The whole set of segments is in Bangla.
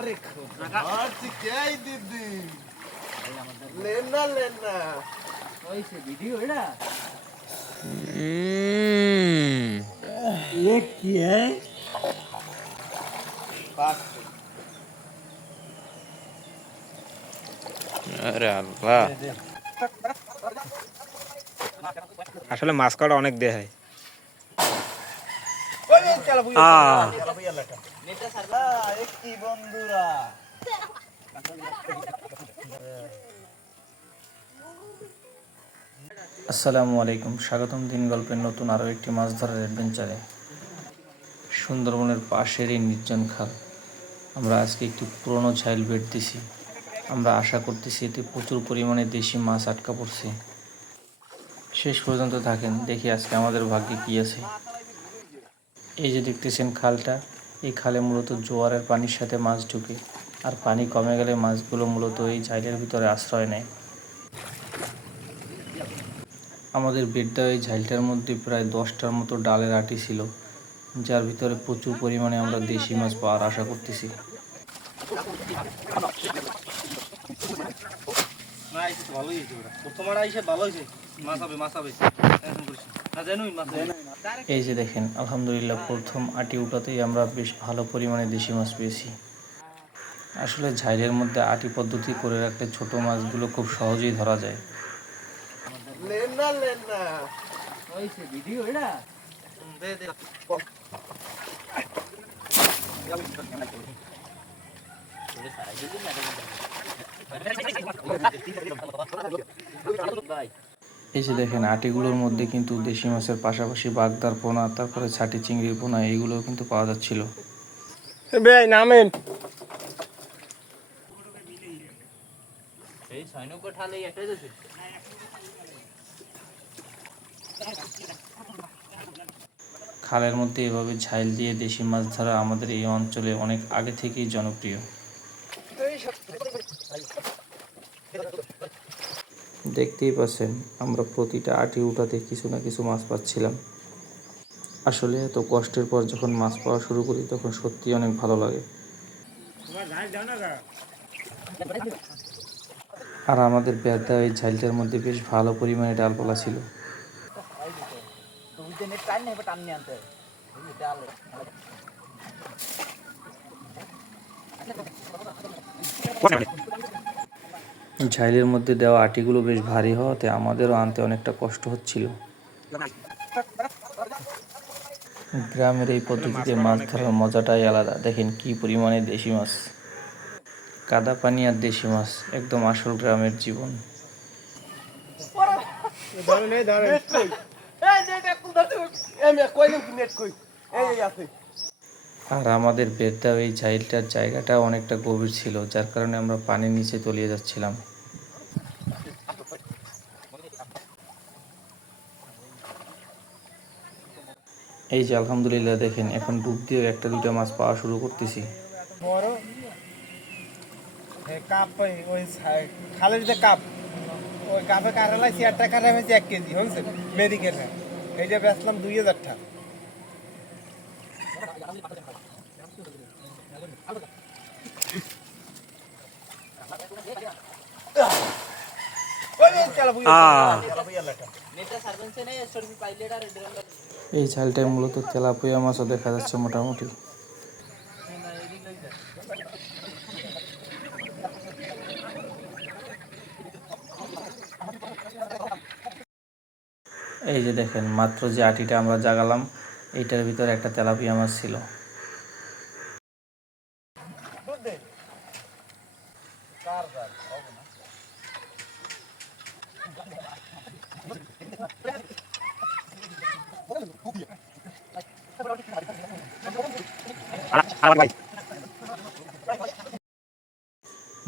আরে মারছি কে দিদি লেনা লেনা ওইছে ভিডিও এটা ये क्या है আরে আল্লাহ আসলে মাছ কাটা অনেক দেয় হয় কি বন্ধুরা আসসালামু আলাইকুম, স্বাগতম দিন গল্পের নতুন আরও একটি মাছ ধরার অ্যাডভেঞ্চারে। সুন্দরবনের পাশের এই নির্জন খাল। আমরা আজকে একটি পুরনো ঝাইল বেট দিছি। আমরা আশা করতেছি এতে প্রচুর পরিমাণে দেশি মাছ আটকা পড়ছে। শেষ পর্যন্ত থাকেন, দেখি আজকে আমাদের ভাগ্যে কী আছে। এই যে দেখতেছেন খালটা, এই খালে মূলত জোয়ারের পানির সাথে মাছ ঢুকে, আর পানি কমে গেলে মাছগুলো মূলত এই ঝাইলের ভিতরে আশ্রয় নেয়। আমাদের বেড দেওয়া এই ঝাইলটার মধ্যে প্রায় 10টার মতো ডালের আটি ছিল, যার ভিতরে প্রচুর পরিমাণে আমরা দেশি মাছ পাওয়ার আশা করতেছি। এই যে দেখেন, আলহামদুলিল্লাহ প্রথম আটি উঠাতেই আমরা বেশ ভালো পরিমাণে দেশি মাছ পেয়েছি। আসলে ঝাইলের মধ্যে আটি পদ্ধতি করে রাখলে ছোট মাছগুলো খুব সহজেই ধরা যায়। লেনা লেনা ওইছে ভিডিও এটা এই যে দেখেন, আটিগুলোর মধ্যে কিন্তু দেশি মাছের পাশাপাশি বাগদার পোনা, তারপরে ছাটি চিংড়ির পোনা, এইগুলোও কিন্তু পাওয়া যাচ্ছিল। ভাই নামেন এই সৈনিক ঠালে একটাই দছে খালের মধ্যে এভাবে ঝাইল দিয়ে দেশি মাছ ধরা আমাদের এই অঞ্চলে অনেক আগে থেকেই জনপ্রিয়। দেখতেই পাচ্ছেন, আমরা প্রতিটা আটি উঠাতে কিছু না কিছু মাছ পাচ্ছিলাম। আসলে এত কষ্টের পর যখন মাছ পাওয়া শুরু করি তখন সত্যি অনেক ভালো লাগে। আর আমাদের বেদা এই ঝাইলটার মধ্যে বেশ ভালো পরিমাণে ডালপালা ছিল। ঝাইলের মধ্যে দেওয়া আটিগুলো বেশ ভারী হওয়াতে আমাদেরও আনতে অনেকটা কষ্ট হচ্ছিল। গ্রামের এই পদ্ধতিতে মাছ ধরার মজাটাই আলাদা। দেখেন কি পরিমাণে দেশি মাছ, কাদা পানি আর দেশি মাছ, একদম আসল গ্রামের জীবন। আর আমাদের বেদা এই ঝাইলটার জায়গাটা অনেকটা গভীর ছিল, যার কারণে আমরা পানির নিচে তলিয়ে যাচ্ছিলাম। এই যে আলহামদুলিল্লাহ দেখেন, এখন ডুব দিয়ে একটা দুইটা মাছ পাওয়া শুরু করতেছি। ওই খালের যে কাপ, ওই কাপে কারালাই 4 টাকা রেমেছে 1 কেজি হয়েছে মেডিকেল। এই যে বেচলাম 2000 টাকা। এই ঝালটায় মূলত তেলাপিয়া মাছও দেখা যাচ্ছে মোটামুটি। এই যে দেখেন, মাত্র যে আটিটা আমরা জাগালাম, এইটার ভিতরে একটা তেলাপিয়া মাছ ছিল।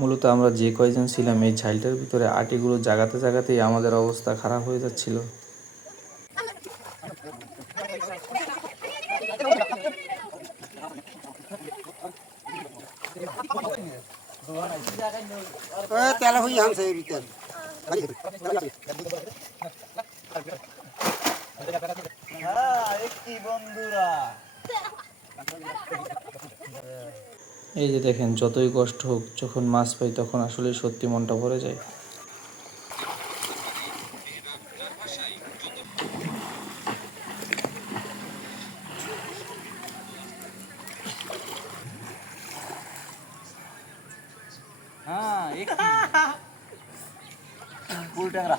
মূলত আমরা যে কয়জন ছিলাম এই ঝাইলটার ভিতরে আটিগুলো জাগাতে জাগাতেই আমাদের অবস্থা খারাপ হয়ে যাচ্ছিল। এই যে দেখেন, যতই কষ্ট হোক, যখন মাছ পাই তখন আসলে সত্যি মনটা ভরে যায়। হ্যাঁ এক ফুল ট্যাংরা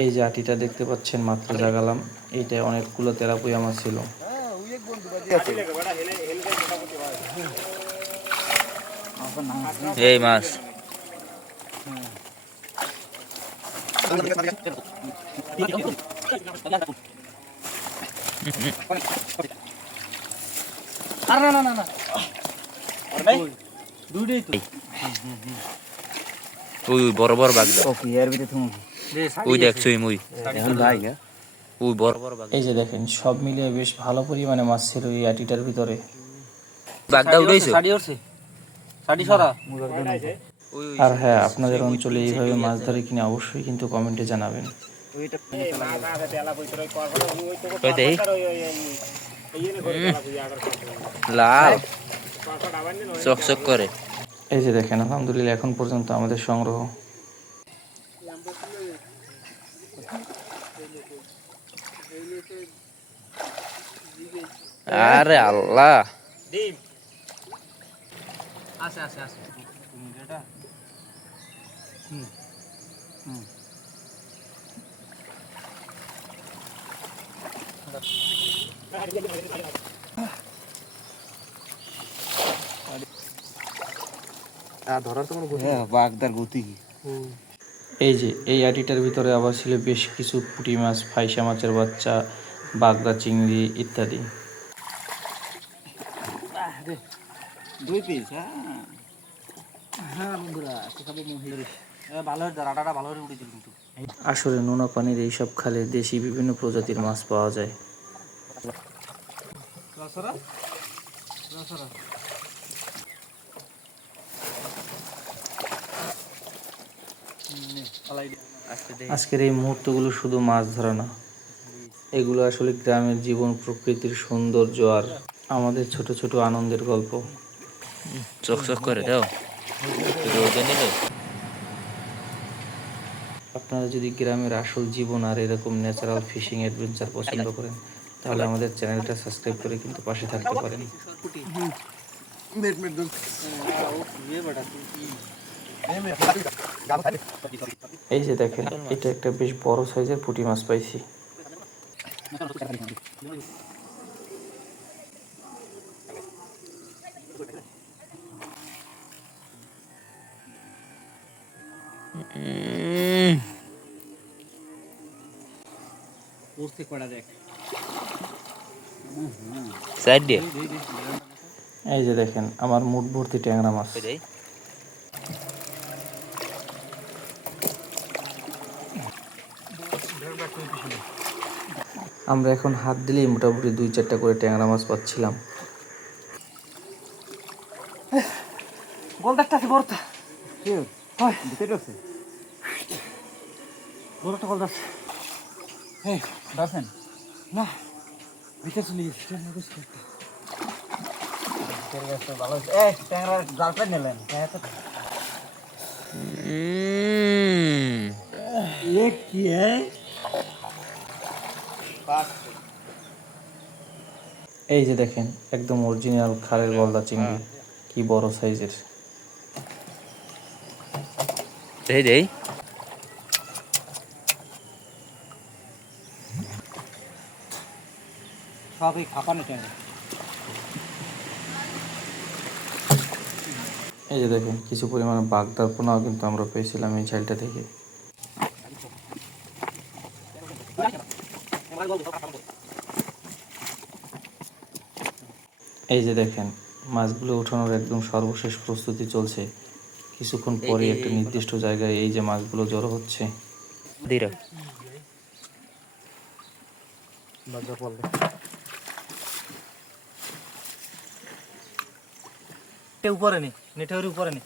এই যে আটিটা দেখতে পাচ্ছেন, মাত্র জাগালাম। এইটা অনেকগুলো তেলাপুয়া মাছ ছিল। এই মাছ আর না না না না দুইটাই তো ওই বড় বড় বাগদা ওকে এর ভিতরে তুমি ওই দেখছই মুই এখন ভাই গা ওই বড় বড় এই যে দেখেন, সব মিলিয়ে বেশ ভালো পরিমাণে মাছ ছিল এই আটিটার ভিতরে। বাগদা উড়াইছো শাড়ি উড়ছে শাড়ি সরা আর হ্যাঁ, আপনাদের অঞ্চলে এইভাবে মাছ ধরে কিনা অবশ্যই কিন্তু কমেন্টে জানাবেন। ওই দেই লাল চকচক করে। এই যে দেখেন, আলহামদুলিল্লাহ এখন পর্যন্ত আমাদের সংগ্রহ। আরে আল্লাহ, আছে আছে আছে তুমি যেটা ধরার তো কোনো বাগদার গতি এই যে এই আটিটার ভিতরে আবার ছিল বেশ কিছু পুঁটি মাছ, ফাইসা মাছের বাচ্চা, বাগদা, চিংড়ি ইত্যাদি। দুই পিস হ্যাঁ বন্ধুরা খাবে মহিলা ভালো রাটাটা ভালো করে উঠেছিল কিন্তু আসলে নোনা পানির এইসব খালে দেশি বিভিন্ন প্রজাতির মাছ পাওয়া যায়। রসরা রসরা আজকের এই মুহূর্তগুলো শুধু মাছ ধরা না, এগুলো আসলে গ্রামের জীবন, প্রকৃতির সৌন্দর্য আর আমাদের ছোট ছোট আনন্দের গল্প। চকচক করে দাও রোদে নিলে। আপনারা যদি গ্রামের আসল জীবন আর এরকম ন্যাচারাল ফিশিং অ্যাডভেঞ্চার পছন্দ করেন, তাহলে আমাদের চ্যানেলটা সাবস্ক্রাইব করে কিন্তু পাশে থাকতে পারেন। এই যে দেখেন, এটা একটা বেশ বড় সাইজের পুঁটি মাছ পাইছি। উঠতে করা দেখ সাইড দিয়ে এই যে দেখেন, আমার মুঠ ভর্তি ট্যাংরা মাছ। ওই দেই আমরা এখন হাত দিলেই মোটামুটি 2-4টা করে ট্যাংরা মাছ পাচ্ছিলাম। বলতে একটা বড়টা কি হয় ভিতরে আছে বড়টা বলতে এই দাসেন না ভিতরে চলে গেছে ভালো এই ট্যাংরা জালটা নিলেন ये কি এই যে দেখেন, একদম অরিজিনাল খালের গলদা চিংড়ি, কি বড় সাইজের। দেই দেই সবই খাপানো ট্যাংরা এই যে দেখেন, কিছু পরিমাণে বাগদার পোনাও কিন্তু আমরা পেয়েছিলাম এই ঝালটা থেকে। এই যে দেখেন, মাছগুলো ওঠানোর একদম সর্বশেষ প্রস্তুতি চলছে। কিছুক্ষণ পরে একটা নির্দিষ্ট জায়গায় এই যে মাছগুলো জড়ো হচ্ছে। দিরা বাজা পড়লে উপরে নে নেটের উপরে নে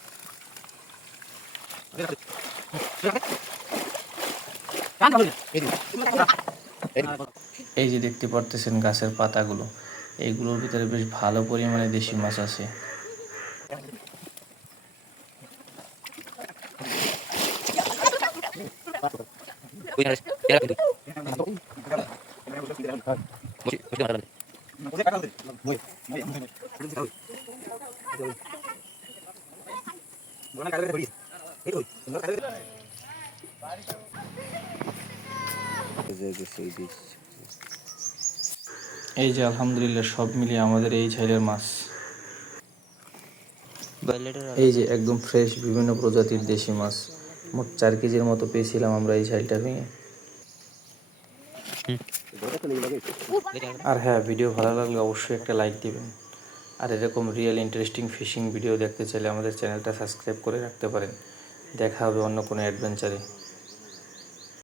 এই যে দেখতে পারতেছেন গাছের পাতাগুলো, এইগুলোর ভিতরে বেশ ভালো পরিমাণে দেশি মাছ আছে। এই যে আলহামদুলিল্লাহ সব মিলিয়ে আমাদের এই ঝাইলের মাছ, এই যে একদম ফ্রেশ বিভিন্ন প্রজাতির দেশি মাছ, মোট 4 কেজির মতো পেয়েছিলাম আমরা এই ঝাইলটা ভেঙে। আর হ্যাঁ, ভিডিও ভালো লাগলে অবশ্যই একটা লাইক দিবেন। আর এরকম রিয়েল ইন্টারেস্টিং ফিশিং ভিডিও দেখতে চাইলে আমাদের চ্যানেলটা সাবস্ক্রাইব করে রাখতে পারেন। দেখা হবে অন্য কোনো অ্যাডভেঞ্চারে।